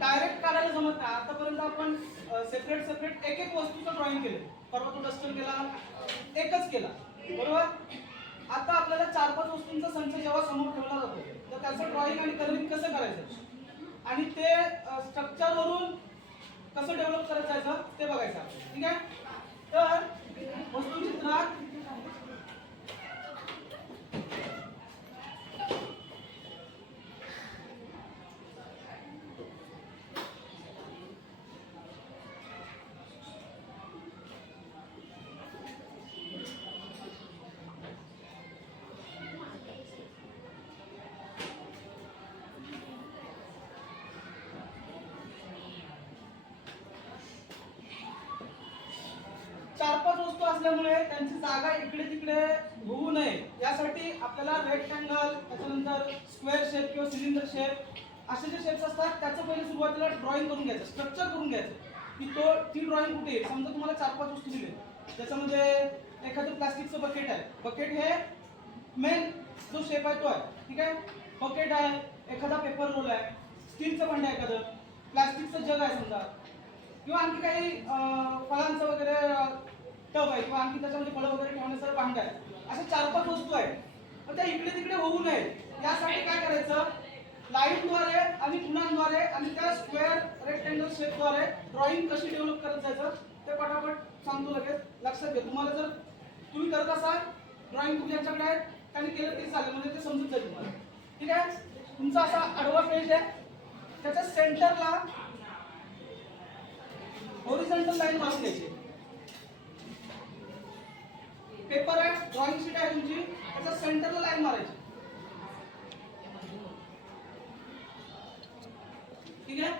Direct काढायला जमत नाही. आतापर्यंत आपण सेपरेट सेपरेट एक एक वस्तूचं ड्रॉइंग केलं. परवा तो डस्टर केला, एकच केला, बरोबर. आता आपल्याला 4-5 वस्तूंचा संच जेव्हा समोर ठेवला जातो तर त्याचं ड्रॉइंग आणि कलरिंग कसं करायचं आणि ते स्ट्रक्चरवरून कसं डेव्हलप करत जायचं ते बघायचं. ठीक आहे. तर वस्तुचित्रात असल्यामुळे त्यांची जागा इकडे तिकडे होऊ नये यासाठी आपल्याला रेक्टँगल, त्याच्यानंतर स्क्वेअर शेप किंवा सिलेंडर शेप असे जे शेप्स असतात त्याचं पहिले सुरुवातीला ड्रॉइंग करून घ्यायचं, स्ट्रक्चर करून घ्यायचं की ती ड्रॉइंग कुठे आहे. समजा तुम्हाला 4-5 वस्तू दिले, त्याच्यामध्ये एखादं प्लास्टिकचं बकेट आहे. बकेट हे मेन जो शेप आहे तो आहे. ठीक आहे. बकेट आहे, एखादा पेपर रोल आहे, स्टीलचं भांड आहे, एखादं प्लास्टिकचं जग आहे समजा, किंवा आणखी काही फळांचं वगैरे टब आहे किंवा आणखी त्याच्यामध्ये फळं वगैरे ठेवण्याचं भांड आहे. अशा 4-5 वस्तू आहेत. पण त्या इकडे तिकडे होऊ नये यासाठी काय करायचं, लाईनद्वारे आणि खुणांद्वारे आणि त्या स्क्वेअर रेक्टँगल शेपद्वारे ड्रॉइंग कशी डेव्हलप करत जायचं ते पटापट सांगतो लगेच. लक्षात घ्या. तुम्हाला जर तुम्ही करत असाल ड्रॉइंग तुमच्याकडे आहे त्यांनी केलं तरी चालेल, म्हणजे ते समजून जाईल तुम्हाला. ठीक आहे. तुमचा असा आडवा पेज आहे, त्याच्या सेंटरला हॉरिझॉन्टल लाईन मारून घ्यायची. पेपर आहे, ड्रॉइंग शीट आहे तुमची, त्याच्या सेंटरला लाईन मारायची. ठीक आहे.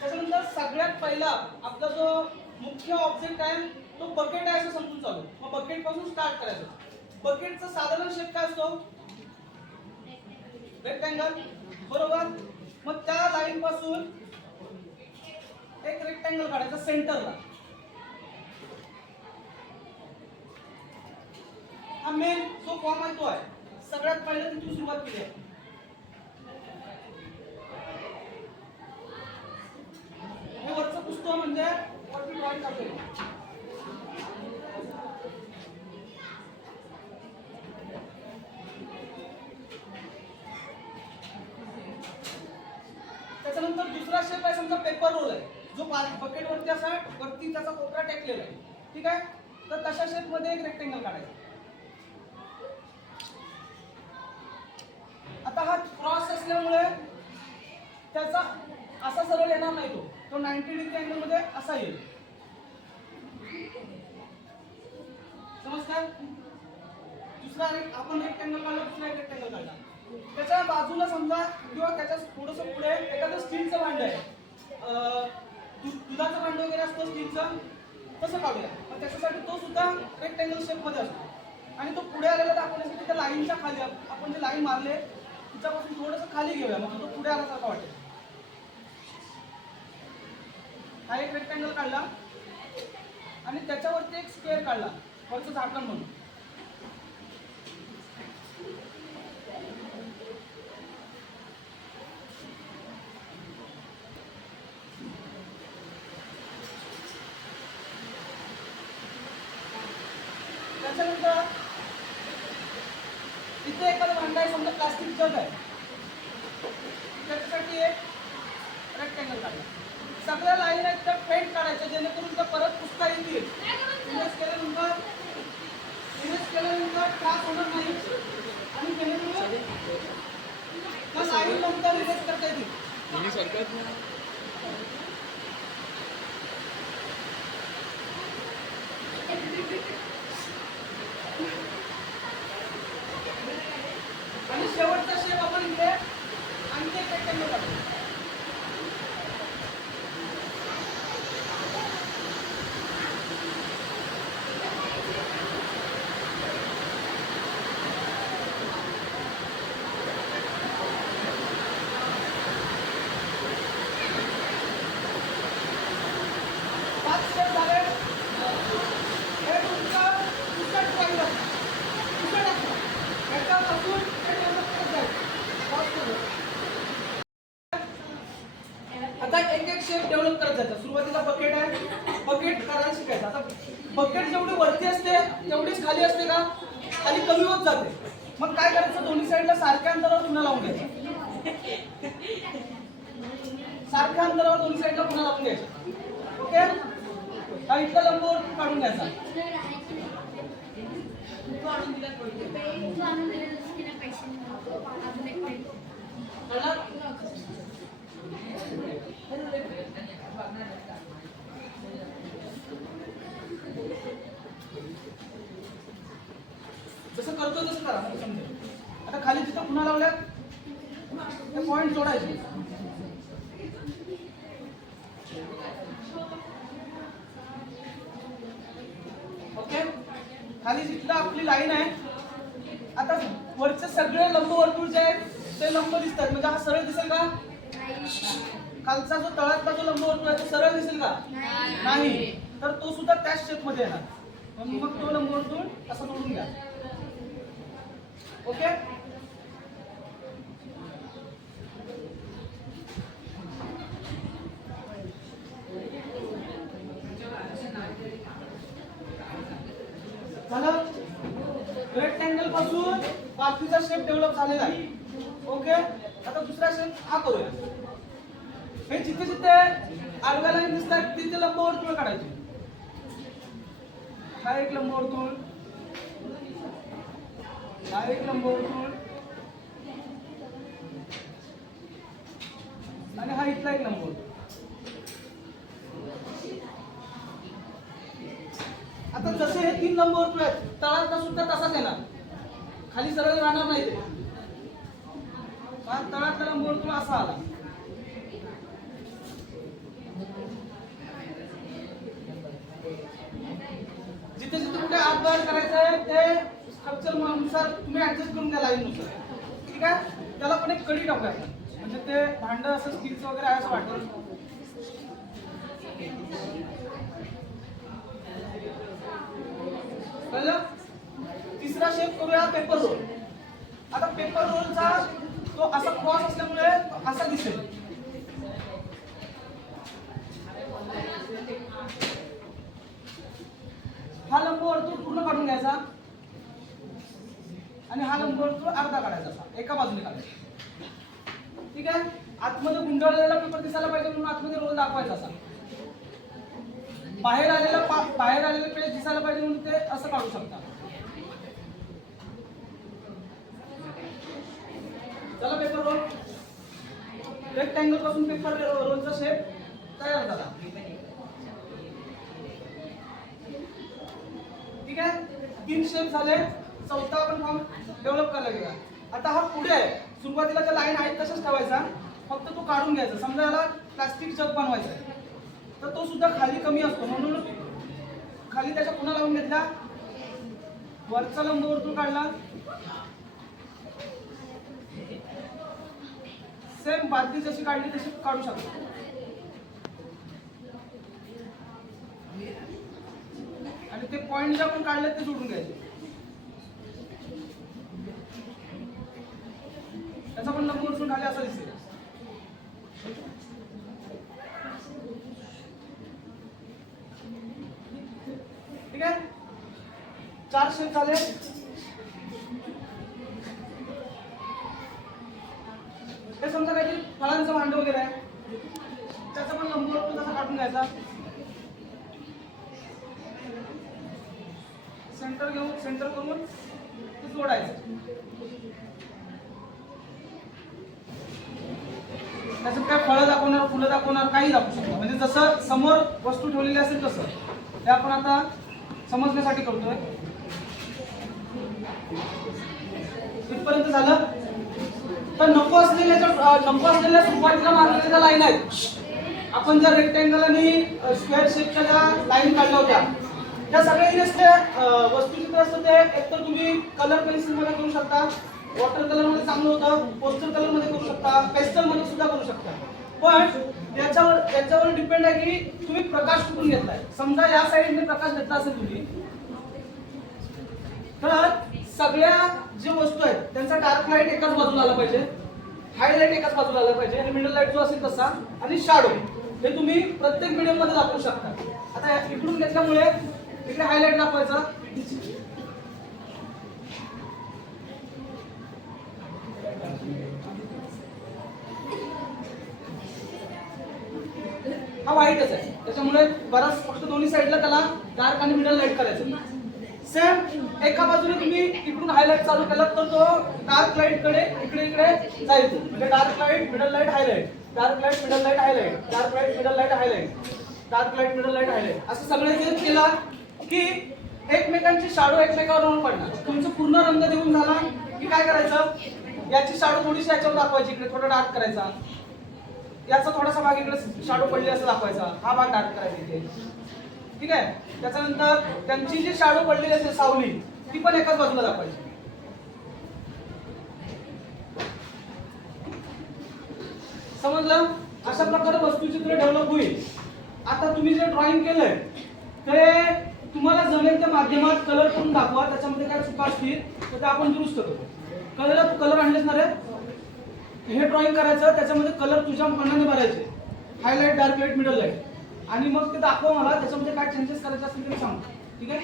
त्याच्यानंतर सगळ्यात पहिला आपला जो मुख्य ऑब्जेक्ट आहे तो बकेट आहे असं समजून चालू. मग बकेट पासून स्टार्ट करायचं. बकेटचा साधारण शेप काय असतो, रेक्टँगल, बरोबर. मग त्या लाईन पासून एक रेक्टँगल काढायचा सेंटरला. हा मेन जो फॉर्म आहे तो आहे. सगळ्यात पहिला तिथून सुरुवात केली आहे. हे वरचं पुस्तक म्हणजे वरती ड्रॉइंग करतोय. त्याच्यानंतर दुसरा शेप आहे समजा पेपर रोल आहे, जो बकेट वरती असा वरती त्याचा कोपरा टेकलेला आहे. ठीक आहे. तर तशा शेप मध्ये एक रेक्टँगल काढायचा. आता हा क्रॉस असल्यामुळे त्याचा असा सरळ येणार नाही, तो 90 डिग्री अँगल मध्ये असा येईल. समजतं. दुसरा आपण रेक्टँगल काढला, दुसरा एक रेक्टँगल काढला. त्याच्या बाजूला समजा किंवा त्याच्या थोडंसं पुढे एखादं स्टीलचं भांड आहे, दुधाचं भांड वगैरे असतं स्टीलचं, तसं काढूया. पण त्याच्यासाठी तो सुद्धा रेक्टँगल शेप मध्ये असतो. आणि तो पुढे आलेला दाखवण्यासाठी त्या लाईनच्या खाली आपण जे लाईन मारले त्याच्यापासून थोडंसं खाली घेऊया, म्हणजे तो पुढे आल्यासारखा वाटेल. हा एक रेक्टँगल काढला आणि त्याच्यावरती एक स्क्वेअर काढला वरचं झाकण म्हणून. त्याच्यानंतर इथे एखादं भांड आहे समजा प्लास्टिक जग आहे, त्याच्यासाठी एक रेक्टँगल काढला. सगळ्या लाईन आहेत त्या पेंट काढायच्या जेणेकरून त्या परत पुसता येतील. इरेज केल्यानंतर त्रास होणार नाही आणि जेणेकरून त्या लाईन नंतर इरेज करता येतील. आणि शेवटचा शेप आपण इथे आणखी एक रेक्टँगल काढतो. आता एक एक शेप डेव्हलप करत जायचा. सुरुवातीला बकेट आहे, बकेट करायला शिकायचं. आता बकेट जेवढी वरती असते तेवढीच खाली असते का? खाली कमी होत जाते. मग काय करायचं, दोन्ही साईडला सारख्या अंतरावर पुन्हा लावून घ्यायचं. सारख्या अंतरावर दोन्ही साईडला पुन्हा लावून घ्यायचं. ओके, हा इथला लंबवर्तुळ काढून घ्यायचा. जसं करतो तसं करा समजेल. आता खाली जिथं पुन्हा लावल्या ते पॉइंट जोडायचे. ओके, खाली जिथला आपली लाईन आहे, आता वरचे सगळे लंबवर्तुळ जे आहेत ते लंब दिसतात. म्हणजे हा सरळ दिसेल का? खालचा जो तळातला जो लंबवर्तुळ आहे तो सरळ दिसेल का? नाही. तर तो सुद्धा त्याच शेप मध्ये येणार. मग तो लंबवर्तुळ असं जोडून घ्या. ओके, झालं. रेक्टँगल पासून बाकीचा शेप डेव्हलप झालेला आहे. ओके, आता दुसरा शेप हा करूया. हे जिथे जिथे आडव्या लाईन दिसतात तिथे लंबवर्तुळ काढायचे. हा एक लंबवर्तुळ, हा एक लंबवर्तुळ आणि हा इथला एक लंबवर्तुळ. आता जसे हे 3 लंबवर्तुळ आहेत, तळातला सुद्धा तसाच येणार. खाली सरळ राहणार नाही ते. तळातला लंबवर्तुळ असा आला. जिथे जिथे कुठे आत बाहेर करायचं आहे ते स्ट्रक्चर नुसार तुम्ही ऍडजस्ट करून घ्या लाईन नुसार. ठीक आहे, त्याला पण एक कडी टाकूया म्हणजे ते भांड असं स्टीलचं वगैरे आहे असं वाटेल. तिसरा शेप करूया पेपर रोल. आता पेपर रोलचा तो असा क्रॉस असल्यामुळे असा दिसेल. हा लंबवर्तुळ पूर्ण काढून घ्यायचा आणि हा लंबवर्तुळ अर्धा काढायचा, असा एका बाजूने काढायचा. ठीक आहे, आतमध्ये गुंडाळलेला पेपर दिसायला पाहिजे म्हणून आतमध्ये रोल दाखवायचा असा. बाहेर आलेले पेज दिसायला पाहिजे म्हणून ते असं काढू शकता. चला पेपर रोल. रेक्टँगल पासून पेपर रोलचा शेप तयार झाला. ठीक आहे, 3 शेप झाले. चौथा आपण फॉर्म डेव्हलप करायला गेला. आता हा पुढे आहे. सुरुवातीला ज्या लाईन आहेत तसंच ठेवायचा, फक्त तो काढून घ्यायचा. समजा याला प्लास्टिक जग बनवायचा आहे तर तो सुद्धा खाली कमी असतो म्हणून खाली त्याच्या पुन्हा लावून घेतला. वरचा लंबवर्तुळ काढला. सेम बादली जशी काढली तशी काढू शकतो. आणि ते पॉइंट जे आपण काढले ते जोडून घ्यायचे. त्याचा पण लंबवर्तुळ खाली असं दिसेल. ठीक आहे, 4 शेप झाले. हे समजा काहीतरी फळांचं भांड वगैरे आहे, त्याचा पण लंबवर्तुळ तसा काढून घ्यायचा. सेंटर करून ते जोडायचं. त्याच्यात काय फळं दाखवणार, फुलं दाखवणार, काही दाखवू शकतो. म्हणजे जसं समोर वस्तू ठेवलेली असेल तसं. हे आपण आता समजण्यासाठी करतोय. इथपर्यंत झालं. तर नको असलेल्या सुरुवातीला मारलेल्या लाईन आहेत. आपण ज्या रेक्टँगल आणि स्क्वेअर शेपच्या ज्या लाईन काढल्या होत्या त्या सगळ्या वस्तू जिथे असतं ते एकतर तुम्ही कलर पेन्सिल मध्ये करू शकता, वॉटर कलर मध्ये चांगलं होतं, पोस्टर कलर मध्ये करू शकता, पेस्टल मध्ये सुद्धा करू शकता. पण याच्यावर डिपेंड आहे की तुम्ही प्रकाश कुठून घेतलाय. समजा या साईडने प्रकाश घेतला असेल तुम्ही, तर सगळ्या जे वस्तू आहेत त्यांचा डार्क लाईट एकाच बाजूला आला पाहिजे हायलाइट एकाच बाजूला आला पाहिजे आणि मिडल लाईट जो असेल तसा, आणि शॅडो हे तुम्ही प्रत्येक मीडियम मध्ये दाखवू शकता. आता इकडून घेतल्यामुळे इकडे हायलाइट दाखवायचा, हा व्हाईटच आहे, त्याच्यामुळे बराच फक्त दोन्ही साईडला त्याला डार्क आणि मिडल लाईट करायचं. सेम एका बाजूने तुम्ही इकडून हायलाइट चालू केला तर तो डार्क लाईट कडे इकडे इकडे जाईल, म्हणजे dark light middle light highlight, dark light middle light highlight, dark light middle light highlight, dark light middle light highlight, असं सगळे जे केला की एकमेकांची शॅडो एकमेकावर पडणार. तुमचं पूर्ण रंग देऊन झाला की काय करायचं, याची शॅडो थोडीशी याच्यावर दाखवायची, इकडे थोडा डार्क करायचा, याचा थोडासा भाग इकडे शॅडो पडली असं दाखवायचा, हा भाग डार्क करायचा इथे. ठीक आहे. त्याच्यानंतर त्यांची जी शॅडो पडलेली असेल सावली ती पण एकाच बाजूला दाखवायची. समजलं? अशा प्रकारे वस्तुचित्र डेव्हलप होईल. आता तुम्ही जे ड्रॉइंग केलंय ते तुम्हाला जमेल त्या माध्यमात कलर करून दाखवा, त्याच्यामध्ये काय चुका असतील तर ते आपण दुरुस्त करू. कलर आणलेच ना रे, हे ड्रॉइंग करायचं, त्याच्यामध्ये कलर तुझ्या मनाने भरायचे, highlight, dark light, middle light, आणि मग ते दाखवा मला, त्याच्यामध्ये काय चेंजेस करायचे असतील ते सांग. ठीक आहे.